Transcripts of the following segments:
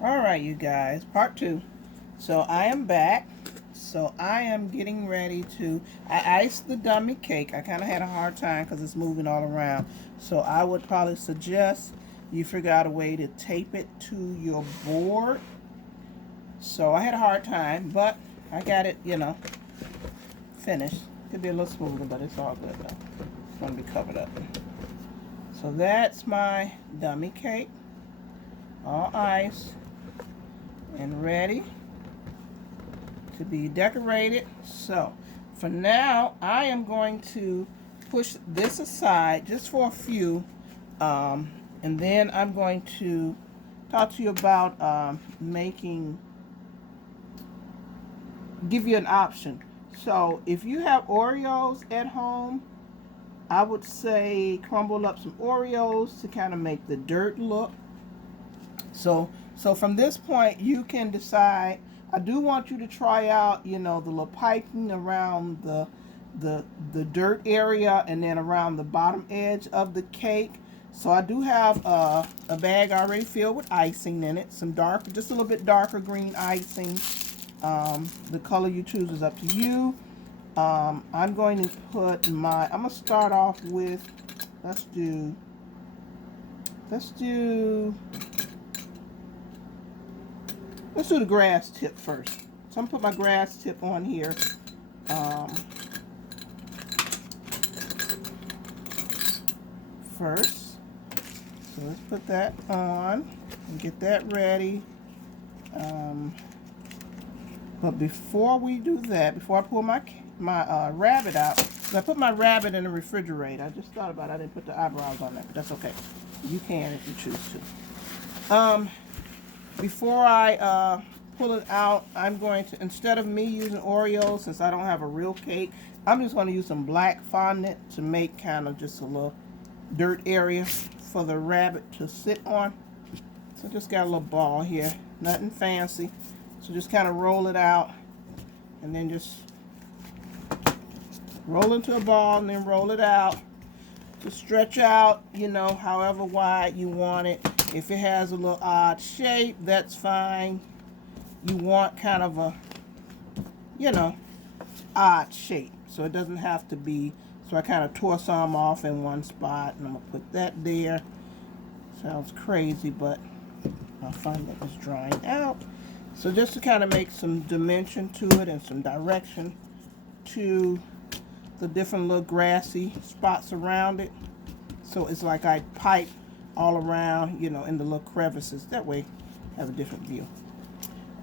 Alright, you guys, part two. So I am back. So I am getting ready to, I iced the dummy cake. I kind of had a hard time because it's moving all around. So I would probably suggest you figure out a way to tape it to your board. So I had a hard time, but I got it, finished. Could be a little smoother, but it's all good though. It's going to be covered up. So that's my dummy cake. All iced and ready to be decorated. So for now, I am going to push this aside just for a few, and then I'm going to talk to you about give you an option. So if you have Oreos at home, I would say crumble up some Oreos to kind of make the dirt look. So from this point, you can decide. I do want you to try out, the little piping around the dirt area and then around the bottom edge of the cake. So I do have a bag already filled with icing in it. Some dark, just a little bit darker green icing. The color you choose is up to you. I'm going to put I'm going to start off with, let's do the grass tip first. So I'm going to put my grass tip on here. First. So let's put that on and get that ready. But before we do that, before I pull my rabbit out, I put my rabbit in the refrigerator. I just thought about it. I didn't put the eyebrows on that, but that's okay. You can if you choose to. Before I pull it out, I'm going to, instead of me using Oreos, since I don't have a real cake, I'm just going to use some black fondant to make kind of just a little dirt area for the rabbit to sit on. So just got a little ball here, nothing fancy. So just kind of roll it out and then just roll into a ball and then roll it out to stretch out, however wide you want it. If it has a little odd shape, that's fine. You want kind of a, odd shape. So it doesn't have to be, so I kind of tore some off in one spot and I'm going to put that there. Sounds crazy, but I'll find that it's drying out. So just to kind of make some dimension to it and some direction to the different little grassy spots around it. So it's like I pipe all around, in the little crevices. That way, have a different view.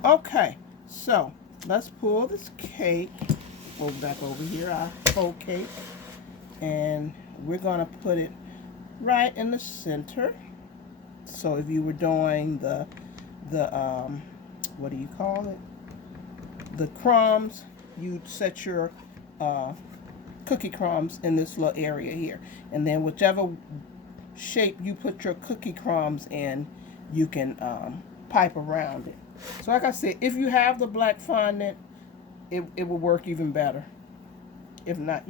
Okay, so let's pull this cake back over here, our whole cake. And we're going to put it right in the center. So if you were doing the what do you call it? The crumbs, you'd set your cookie crumbs in this little area here. And then whichever shape you put your cookie crumbs in, you can pipe around it. So like I said, if you have the black fondant, it will work even better. If not,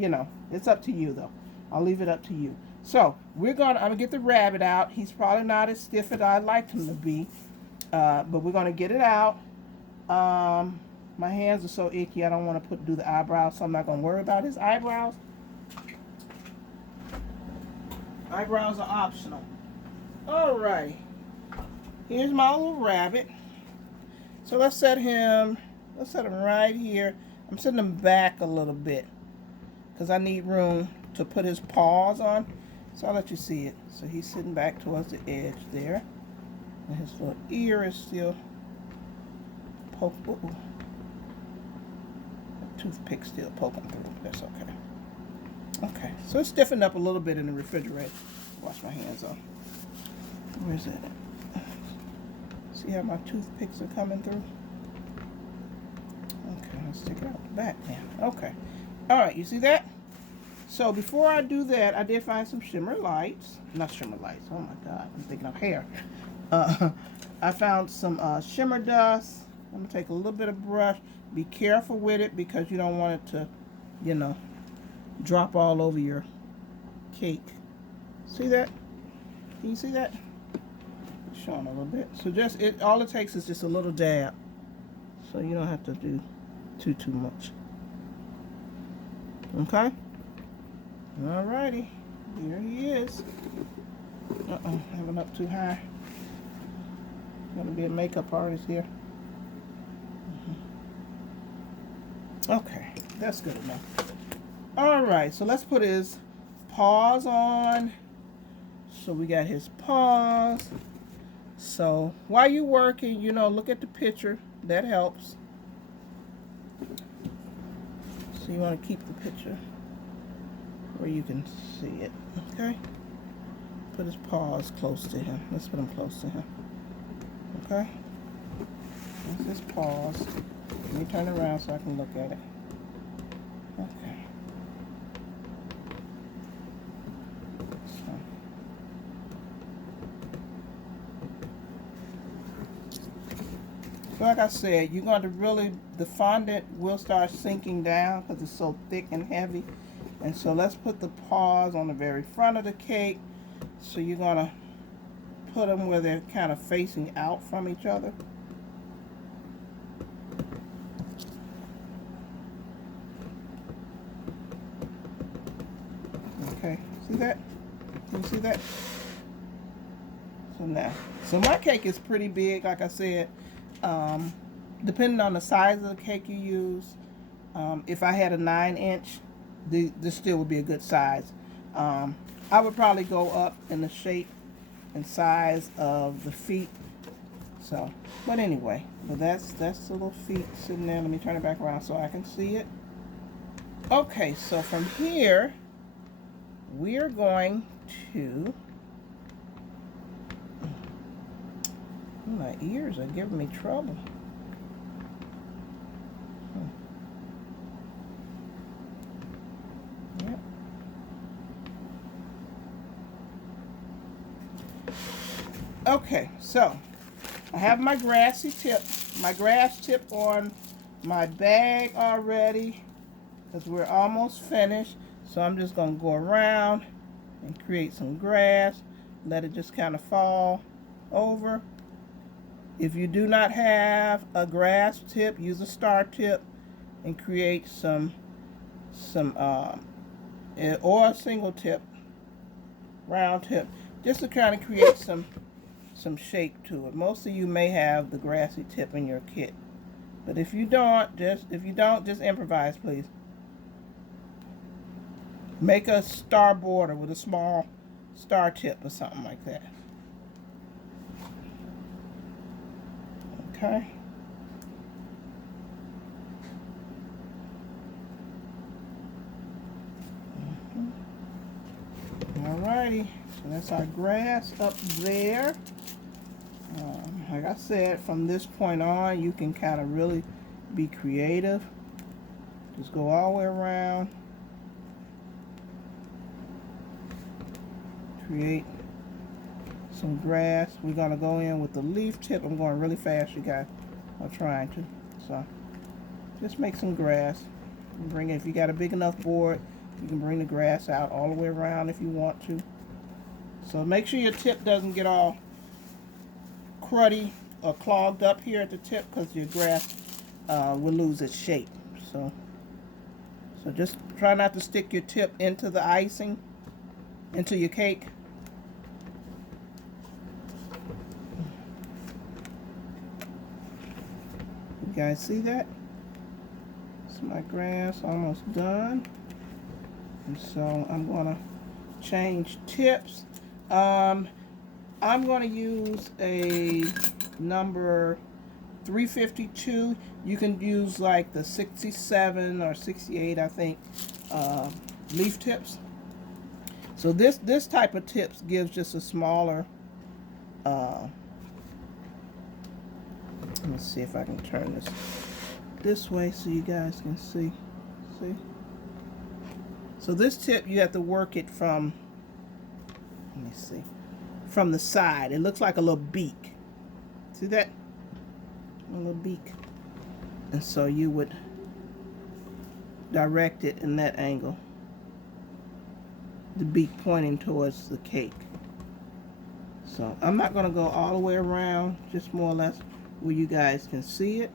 it's up to you though. I'll leave it up to you. So I'm gonna get the rabbit out. He's probably not as stiff as I'd like him to be. But we're gonna get it out. My hands are so icky, I don't want to do the eyebrows, so I'm not gonna worry about his eyebrows. Eyebrows are optional. Alright. Here's my little rabbit. So let's set him right here. I'm setting him back a little bit because I need room to put his paws on. So I'll let you see it. So he's sitting back towards the edge there. And his little ear is still poking. Toothpick still poking through. That's okay. Okay, so it's stiffened up a little bit in the refrigerator. Wash my hands off. Where is it? See how my toothpicks are coming through? Okay, let's stick it out the back now. Okay. All right, you see that? So before I do that, I did find some shimmer lights. Not shimmer lights. Oh my God, I'm thinking of hair. I found some shimmer dust. I'm gonna take a little bit of brush. Be careful with it because you don't want it to, drop all over your cake. See that? Can you see that? showing a little bit. So just all it takes is just a little dab. So you don't have to do too much. Okay? Alrighty. Here he is. Having up too high. Gonna be a makeup artist here. Okay, that's good enough. Alright, so let's put his paws on. So we got his paws. So while you're working, you know, look at the picture. That helps. So you want to keep the picture where you can see it. Okay? Put his paws close to him. Let's put him close to him. Okay? That's his paws. Let me turn around so I can look at it. Okay. So like I said, you're going to really, the fondant will start sinking down because it's so thick and heavy. And so let's put the paws on the very front of the cake. So you're going to put them where they're kind of facing out from each other. Okay, see that? Can you see that? So my cake is pretty big, like I said. Depending on the size of the cake you use, if I had a 9-inch, this still would be a good size. I would probably go up in the shape and size of the feet. So, but anyway, but that's the little feet sitting there. Let me turn it back around so I can see it. Okay, so from here, we're going to. My ears are giving me trouble. Yep. Okay, so I have my grass tip on my bag already because we're almost finished. So I'm just going to go around and create some grass, let it just kind of fall over. If you do not have a grass tip, use a star tip and create some or a single tip, round tip, just to kind of create some shape to it. Most of you may have the grassy tip in your kit, but if you don't, just improvise, please. Make a star border with a small star tip or something like that. Okay. Alrighty, so that's our grass up there. Like I said, from this point on, you can kind of really be creative. Just go all the way around. Create some grass. We're going to go in with the leaf tip. I'm going really fast, you guys. I'm trying to. So, just make some grass. Bring it. If you got a big enough board, you can bring the grass out all the way around if you want to. So make sure your tip doesn't get all cruddy or clogged up here at the tip, because your grass will lose its shape. So just try not to stick your tip into the icing, into your cake. You guys see that? It's my grass almost done. And so I'm going to change tips. I'm going to use a number 352. You can use like the 67 or 68, I think, leaf tips. So this type of tips gives just a smaller, let me see if I can turn this way so you guys can see. See? So this tip, you have to work it from, let me see, from the side. It looks like a little beak. See that? A little beak. And so you would direct it in that angle. The beak pointing towards the cake. So I'm not going to go all the way around, just more or less where you guys can see it.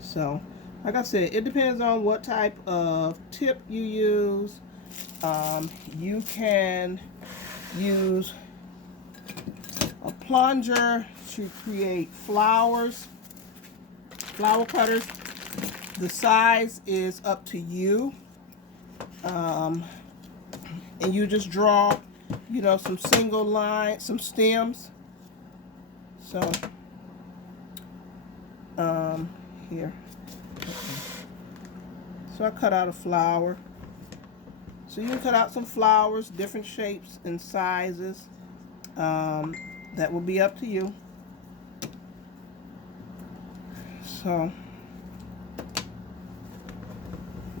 So like I said, it depends on what type of tip you use. You can use a plunger to create flowers, flower cutters. The size is up to you. And you just draw, you know, some single line, some stems. So, here. So I cut out a flower. So you can cut out some flowers, different shapes and sizes. That will be up to you. So,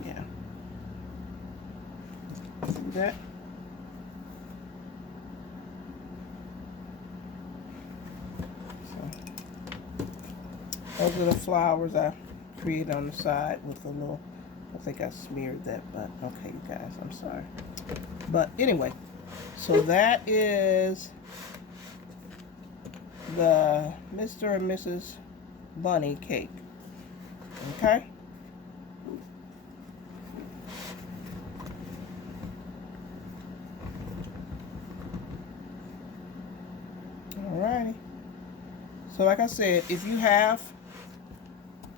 yeah. See that? Those are the flowers I created on the side with a little, I think I smeared that, but okay, you guys, I'm sorry. But anyway, so that is the Mr. and Mrs. Bunny cake. Okay? Alrighty. So like I said, if you have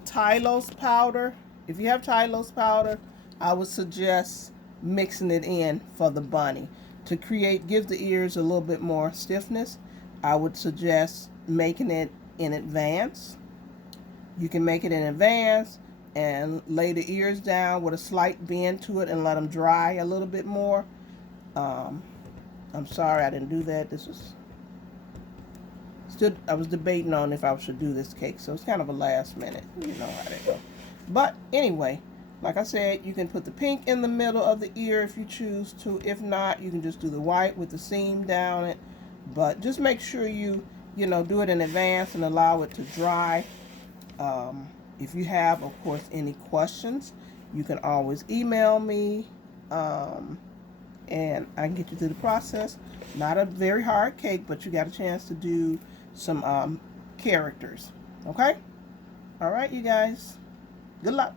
Tylose powder, I would suggest mixing it in for the bunny. To give the ears a little bit more stiffness, I would suggest making it in advance. You can make it in advance and lay the ears down with a slight bend to it and let them dry a little bit more. I'm sorry I didn't do that. I was debating on if I should do this cake, so it's kind of a last minute. You know how that goes. But anyway, like I said, you can put the pink in the middle of the ear if you choose to. If not, you can just do the white with the seam down it. But just make sure you do it in advance and allow it to dry. If you have, of course, any questions, you can always email me, and I can get you through the process. Not a very hard cake, but you got a chance to do some characters. Okay? All right, you guys. Good luck.